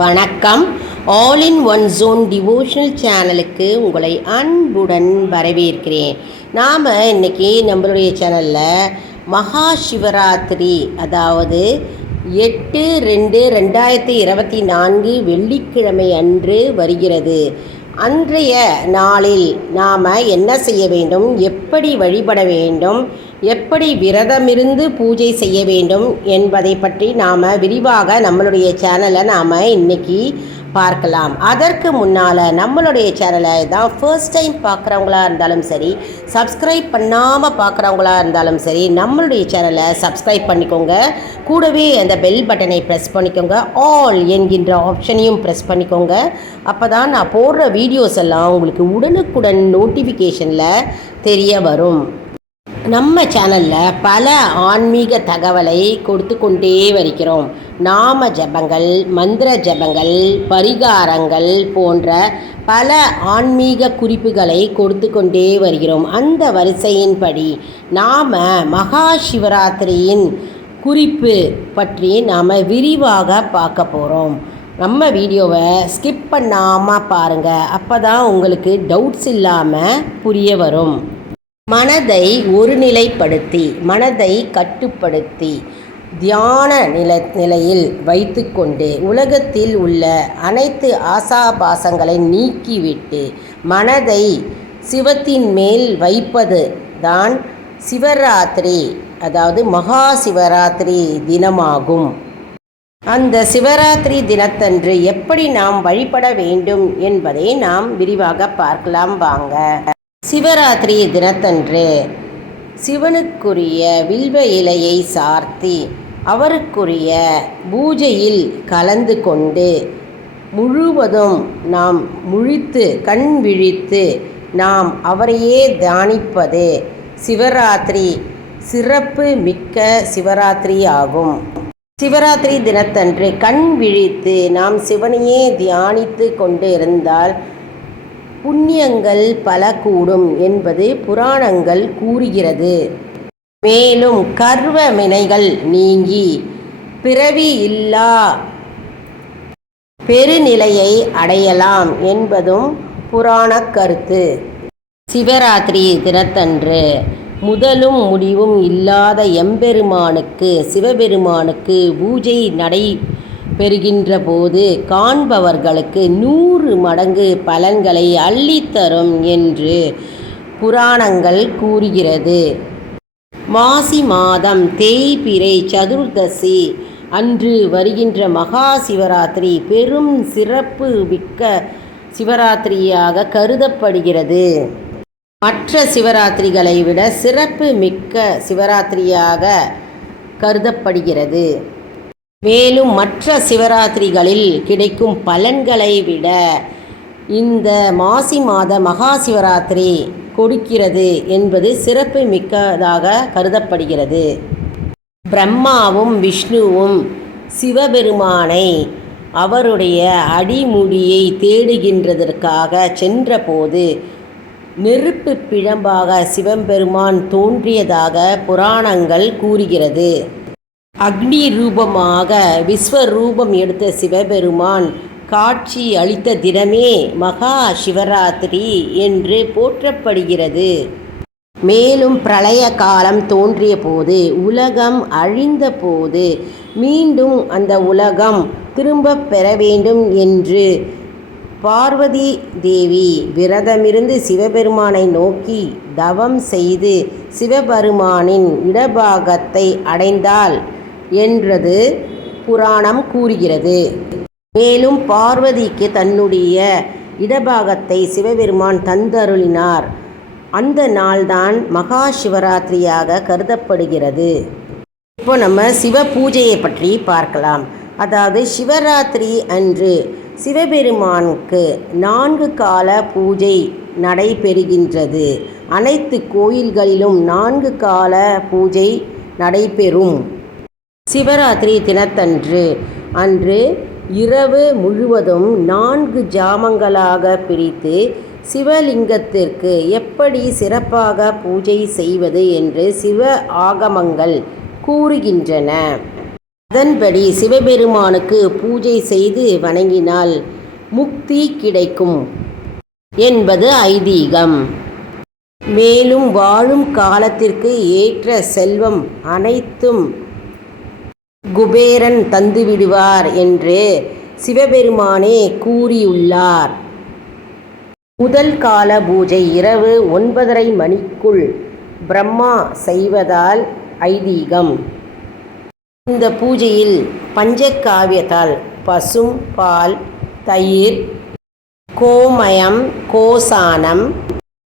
வணக்கம். All in one zone devotional சேனலுக்கு உங்களை அன்புடன் வரவேற்கிறேன். நாம் இன்னைக்கு நம்மளுடைய சேனலில் மகா சிவராத்திரி அதாவது எட்டு ரெண்டு ரெண்டாயிரத்தி இருபத்தி நான்கு வெள்ளிக்கிழமை அன்று வருகிறது. அன்றைய நாளில் நாம் என்ன செய்ய வேண்டும்? எப்படி வழிபட வேண்டும்? எப்படி விரதமிருந்து பூஜை செய்ய வேண்டும் என்பதை பற்றி நாம் விரிவாக நம்மளுடைய சேனலை நாம் இன்னைக்கு பார்க்கலாம். அதற்கு முன்னால் நம்மளுடைய சேனலை தான் ஃபர்ஸ்ட் டைம் பார்க்குறவங்களா இருந்தாலும் சரி சப்ஸ்கிரைப் பண்ணாமல் பார்க்குறவங்களா இருந்தாலும் சரி நம்மளுடைய சேனலை சப்ஸ்கிரைப் பண்ணிக்கோங்க. கூடவே அந்த பெல் பட்டனை ப்ரெஸ் பண்ணிக்கோங்க. ஆல் என்கின்ற ஆப்ஷனையும் ப்ரெஸ் பண்ணிக்கோங்க. அப்போ தான் நான் போடுற வீடியோஸ் எல்லாம் உங்களுக்கு உடனுக்குடன் நோட்டிஃபிகேஷனில் தெரிய வரும். நம்ம சேனலில் பல ஆன்மீக தகவலை கொடுத்து கொண்டே வருகிறோம். நாம ஜபங்கள் மந்திர ஜபங்கள் பரிகாரங்கள் போன்ற பல ஆன்மீக குறிப்புகளை கொடுத்து கொண்டே வருகிறோம். அந்த வரிசையின்படி நாம் மகா சிவராத்திரியின் குறிப்பு பற்றி நாம் விரிவாக பார்க்க போகிறோம் நம்ம வீடியோவை ஸ்கிப் பண்ணாமல் பாருங்கள் அப்போ தான் உங்களுக்கு டவுட்ஸ் இல்லாமல் புரிய வரும். மனதை ஒருநிலைப்படுத்தி மனதை கட்டுப்படுத்தி தியான நில நிலையில் வைத்துக்கொண்டு உலகத்தில் உள்ள அனைத்து ஆசாபாசங்களை நீக்கிவிட்டு மனதை சிவத்தின் மேல் வைப்பது தான் சிவராத்திரி அதாவது மகா சிவராத்திரி தினமாகும். அந்த சிவராத்திரி தினத்தன்று எப்படி நாம் வழிபட வேண்டும் என்பதை நாம் விரிவாக பார்க்கலாம் வாங்க. சிவராத்திரி தினத்தன்று சிவனுக்குரிய வில்வ இலையை சார்த்தி அவருக்குரிய பூஜையில் கலந்து கொண்டு முழுவதும் நாம் முழித்து கண் விழித்து நாம் அவரையே தியானிப்பது சிவராத்திரி சிறப்பு மிக்க சிவராத்திரி ஆகும். சிவராத்திரி தினத்தன்று கண் விழித்து நாம் சிவனையே தியானித்து கொண்டு இருந்தால் புண்ணியங்கள் பல கூடும் என்பது புராணங்கள் கூறுகிறது. மேலும் கர்வ வினைகள் நீங்கி பிறவி இல்லா பெருநிலையை அடையலாம் என்பதும் புராண கருத்து. சிவராத்திரி தினத்தன்று முதலும் முடிவும் இல்லாத எம்பெருமானுக்கு சிவபெருமானுக்கு பூஜை நடை பெறுகின்ற போது காண்பவர்களுக்கு நூறு மடங்கு பலன்களை அள்ளித்தரும் என்று புராணங்கள் கூறுகிறது. மாசி மாதம் தேய்பிறை சதுர்தசி அன்று வருகின்ற மகா சிவராத்திரி பெரும் சிறப்பு மிக்க சிவராத்திரியாக கருதப்படுகிறது. மற்ற சிவராத்திரிகளை விட சிறப்பு மிக்க சிவராத்திரியாக கருதப்படுகிறது. மேலும் மற்ற சிவராத்திரிகளில் கிடைக்கும் பலன்களை விட இந்த மாசி மாத மகா சிவராத்திரி கொடுக்கிறது என்பது சிறப்பு மிக்கதாக கருதப்படுகிறது. பிரம்மாவும் விஷ்ணுவும் சிவபெருமானை அவருடைய அடிமுடியை தேடுகின்றதற்காக சென்றபோது நெருப்பு பிழம்பாக சிவபெருமான் தோன்றியதாக புராணங்கள் கூறுகிறது. அக்னி ரூபமாக விஸ்வரூபம் எடுத்த சிவபெருமான் காட்சி அளித்த தினமே மகா சிவராத்திரி என்று போற்றப்படுகிறது. மேலும் பிரளய காலம் தோன்றிய போது உலகம் அழிந்த போது மீண்டும் அந்த உலகம் திரும்ப பெற வேண்டும் என்று பார்வதி தேவி விரதமிருந்து சிவபெருமானை நோக்கி தவம் செய்து சிவபெருமானின் இடபாகத்தை அடைந்தாள். என்றது புராணம் கூறுகிறது. மேலும் பார்வதிக்கு தன்னுடைய இடபாகத்தை சிவபெருமான் தந்தருளினார். அந்த நாள்தான் மகா சிவராத்திரியாக கருதப்படுகிறது. இப்போ நம்ம சிவ பூஜையை பற்றி பார்க்கலாம். அதாவது சிவராத்திரி அன்று சிவபெருமானுக்கு நான்கு கால பூஜை நடைபெறுகின்றது. அனைத்து கோயில்களிலும் நான்கு கால பூஜை நடைபெறும். சிவராத்திரி தினத்தன்று. அன்று இரவு முழுவதும் நான்கு ஜாமங்களாக பிரித்து சிவலிங்கத்திற்கு எப்படி சிறப்பாக பூஜை செய்வது என்று சிவ ஆகமங்கள் கூறுகின்றன. அதன்படி சிவபெருமானுக்கு பூஜை செய்து வணங்கினால் முக்தி கிடைக்கும் என்பது ஐதீகம். மேலும் வாழும் காலத்திற்கு ஏற்ற செல்வம் அனைத்தும் குபேரன் தந்துவிடுவார் என்று சிவபெருமானே கூறியுள்ளார். முதல் கால பூஜை இரவு ஒன்பதரை மணிக்குள் பிரம்மா செய்வதால் ஐதீகம். இந்த பூஜையில் பஞ்சகாவியத்தால் பசும் பால் தயிர் கோமயம் கோசானம்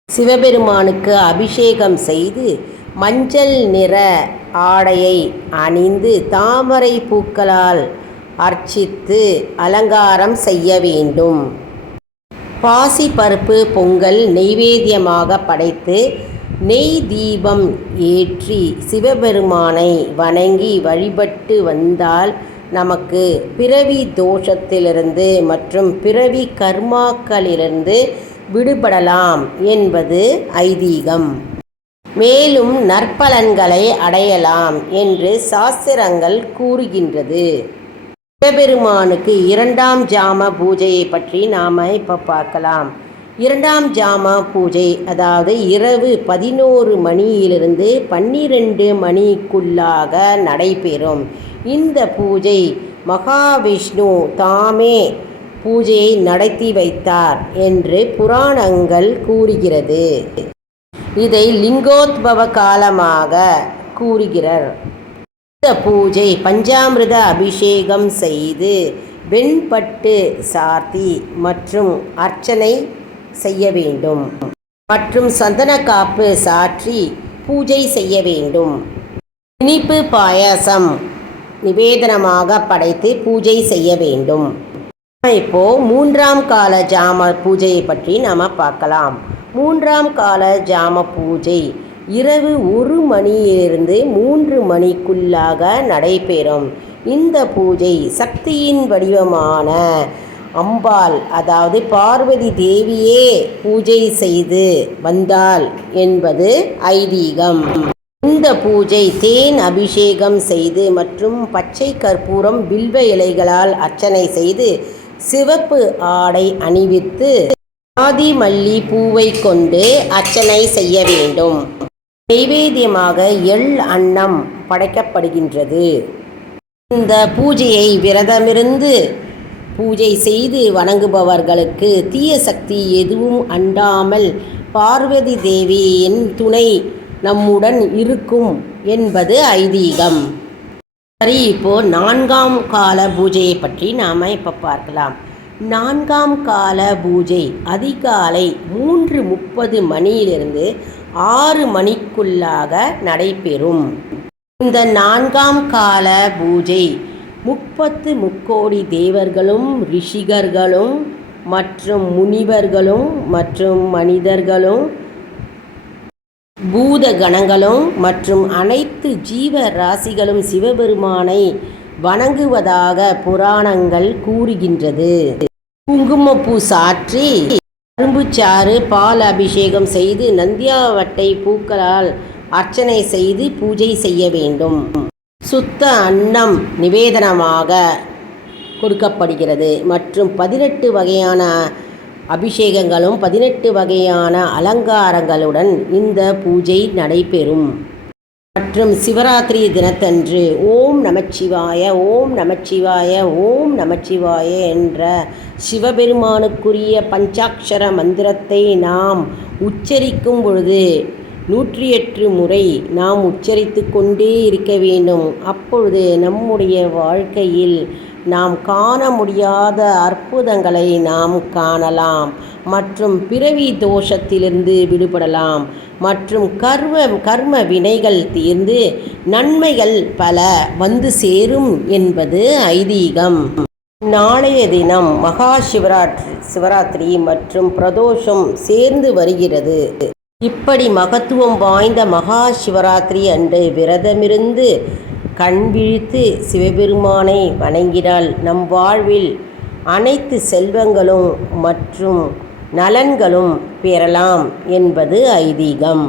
சிவபெருமானுக்கு அபிஷேகம் செய்து மஞ்சள் நிற ஆடையை அணிந்து தாமரை பூக்களால் அர்ச்சித்து அலங்காரம் செய்ய வேண்டும். பாசி பருப்பு பொங்கல் நெய்வேத்தியமாக படைத்து நெய் தீபம் ஏற்றி சிவபெருமானை வணங்கி வழிபட்டு வந்தால் நமக்கு பிறவி தோஷத்திலிருந்து மற்றும் பிறவி கர்மாக்களிலிருந்து விடுபடலாம் என்பது ஐதீகம். மேலும் நற்பலன்களை அடையலாம் என்று சாஸ்திரங்கள் கூறுகின்றது. சிவபெருமானுக்கு இரண்டாம் ஜாம பூஜையை பற்றி நாம் இப்போ பார்க்கலாம். இரண்டாம் ஜாம பூஜை அதாவது இரவு பதினோரு மணியிலிருந்து பன்னிரெண்டு மணிக்குள்ளாக நடைபெறும். இந்த பூஜை மகாவிஷ்ணு தாமே பூஜையை நடத்தி வைத்தார் என்று புராணங்கள் கூறுகிறது. இதை லிங்கோத்பவ காலமாக கூறுகிறார். இந்த பூஜை பஞ்சாமிரத அபிஷேகம் செய்து வெண்பட்டு சார்த்தி மற்றும் அர்ச்சனை செய்ய வேண்டும். மற்றும் சந்தன காப்பு சாற்றி பூஜை செய்ய வேண்டும். இனிப்பு பாயாசம் நிவேதனமாக படைத்து பூஜை செய்ய வேண்டும். இப்போ மூன்றாம் கால ஜாம பூஜையை பற்றி நாம் பார்க்கலாம். மூன்றாம் கால ஜாம பூஜை. இரவு ஒரு மணியிலிருந்து மூன்று மணிக்குள்ளாக நடைபெறும். இந்த பூஜை சக்தியின் வடிவமான அம்பாள் அதாவது பார்வதி தேவியே பூஜை செய்து வந்தாள் என்பது ஐதீகம். இந்த பூஜை தேன் அபிஷேகம் செய்து மற்றும் பச்சை கற்பூரம் பில்வ இலைகளால் அர்ச்சனை செய்து சிவப்பு ஆடை அணிவித்து ஆதி மல்லி பூவை கொண்டு அர்ச்சனை செய்ய வேண்டும். நைவேத்தியமாக எள் அன்னம் படைக்கப்படுகின்றது. இந்த பூஜையை விரதமிருந்து பூஜை செய்து வணங்குபவர்களுக்கு தீய சக்தி எதுவும் அண்டாமல் பார்வதி தேவியின் துணை நம்முடன் இருக்கும் என்பது ஐதீகம். சரி இப்போ நான்காம் கால பூஜையை பற்றி நாம் இப்போ பார்க்கலாம். நான்காம் கால பூஜை அதிகாலை மூன்று முப்பது மணியிலிருந்து ஆறு மணிக்குள்ளாக நடைபெறும். இந்த நான்காம் கால பூஜை முப்பத்து முக்கோடி தேவர்களும் ரிஷிகர்களும் மற்றும் முனிவர்களும் மற்றும் மனிதர்களும் பூத கணங்களும் மற்றும் அனைத்து ஜீவ ராசிகளும் சிவபெருமானை வணங்குவதாக புராணங்கள் கூறுகின்றது. குங்குமப்பூ சாற்றி கரும்புச்சாறு பால் அபிஷேகம் செய்து நந்தியாவட்டை பூக்களால் அர்ச்சனை செய்து பூஜை செய்ய வேண்டும். சுத்த அன்னம் நிவேதனமாக கொடுக்கப்படுகிறது. மற்றும் பதினெட்டு வகையான அபிஷேகங்களும் பதினெட்டு வகையான அலங்காரங்களுடன் இந்த பூஜை நடைபெறும். மற்றும் சிவராத்திரி தினத்தன்று ஓம் நமச்சிவாய ஓம் நமச்சிவாய ஓம் நமச்சிவாய என்ற சிவபெருமானுக்குரிய பஞ்சாட்சர மந்திரத்தை நாம் உச்சரிக்கும் பொழுது நூற்றி எட்டு முறை நாம் உச்சரித்து கொண்டே இருக்க வேண்டும். அப்பொழுது நம்முடைய வாழ்க்கையில் நாம் காண முடியாத அற்புதங்களை நாம் காணலாம். மற்றும் பிறவி தோஷத்திலிருந்து விடுபடலாம். மற்றும் கர்வ கர்ம வினைகள் தீர்ந்து நன்மைகள் பல வந்து சேரும் என்பது ஐதீகம். நாளைய தினம் மகா சிவராத்திரி சிவராத்திரி மற்றும் பிரதோஷம் சேர்ந்து வருகிறது. இப்படி மகத்துவம் வாய்ந்த மகா சிவராத்திரி அன்று விரதமிருந்து கண் விழித்து சிவபெருமானை வணங்கினால் நம் வாழ்வில் அனைத்து செல்வங்களும் மற்றும் நலன்களும் பெறலாம் என்பது ஐதீகம்.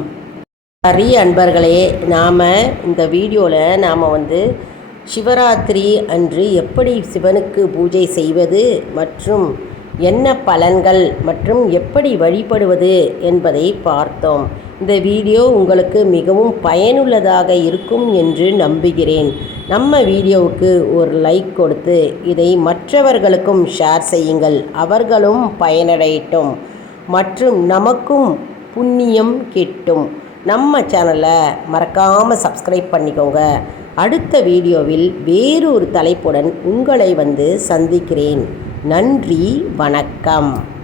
சரி அன்பர்களே நாம் இந்த வீடியோவில் நாம் வந்து சிவராத்திரி அன்று எப்படி சிவனுக்கு பூஜை செய்வது மற்றும் என்ன பலன்கள் மற்றும் எப்படி வழிபடுவது என்பதை பார்த்தோம். இந்த வீடியோ உங்களுக்கு மிகவும் பயனுள்ளதாக இருக்கும் என்று நம்புகிறேன். நம்ம வீடியோவுக்கு ஒரு லைக் கொடுத்து இதை மற்றவர்களுக்கும் ஷேர் செய்யுங்கள். அவர்களும் பயனடையட்டும். மற்றும் நமக்கும் புண்ணியம் கிட்டும். நம்ம சேனலை மறக்காமல் சப்ஸ்கிரைப் பண்ணிக்கோங்க. அடுத்த வீடியோவில் வேறொரு தலைப்புடன் உங்களை வந்து சந்திக்கிறேன். நன்றி வணக்கம்.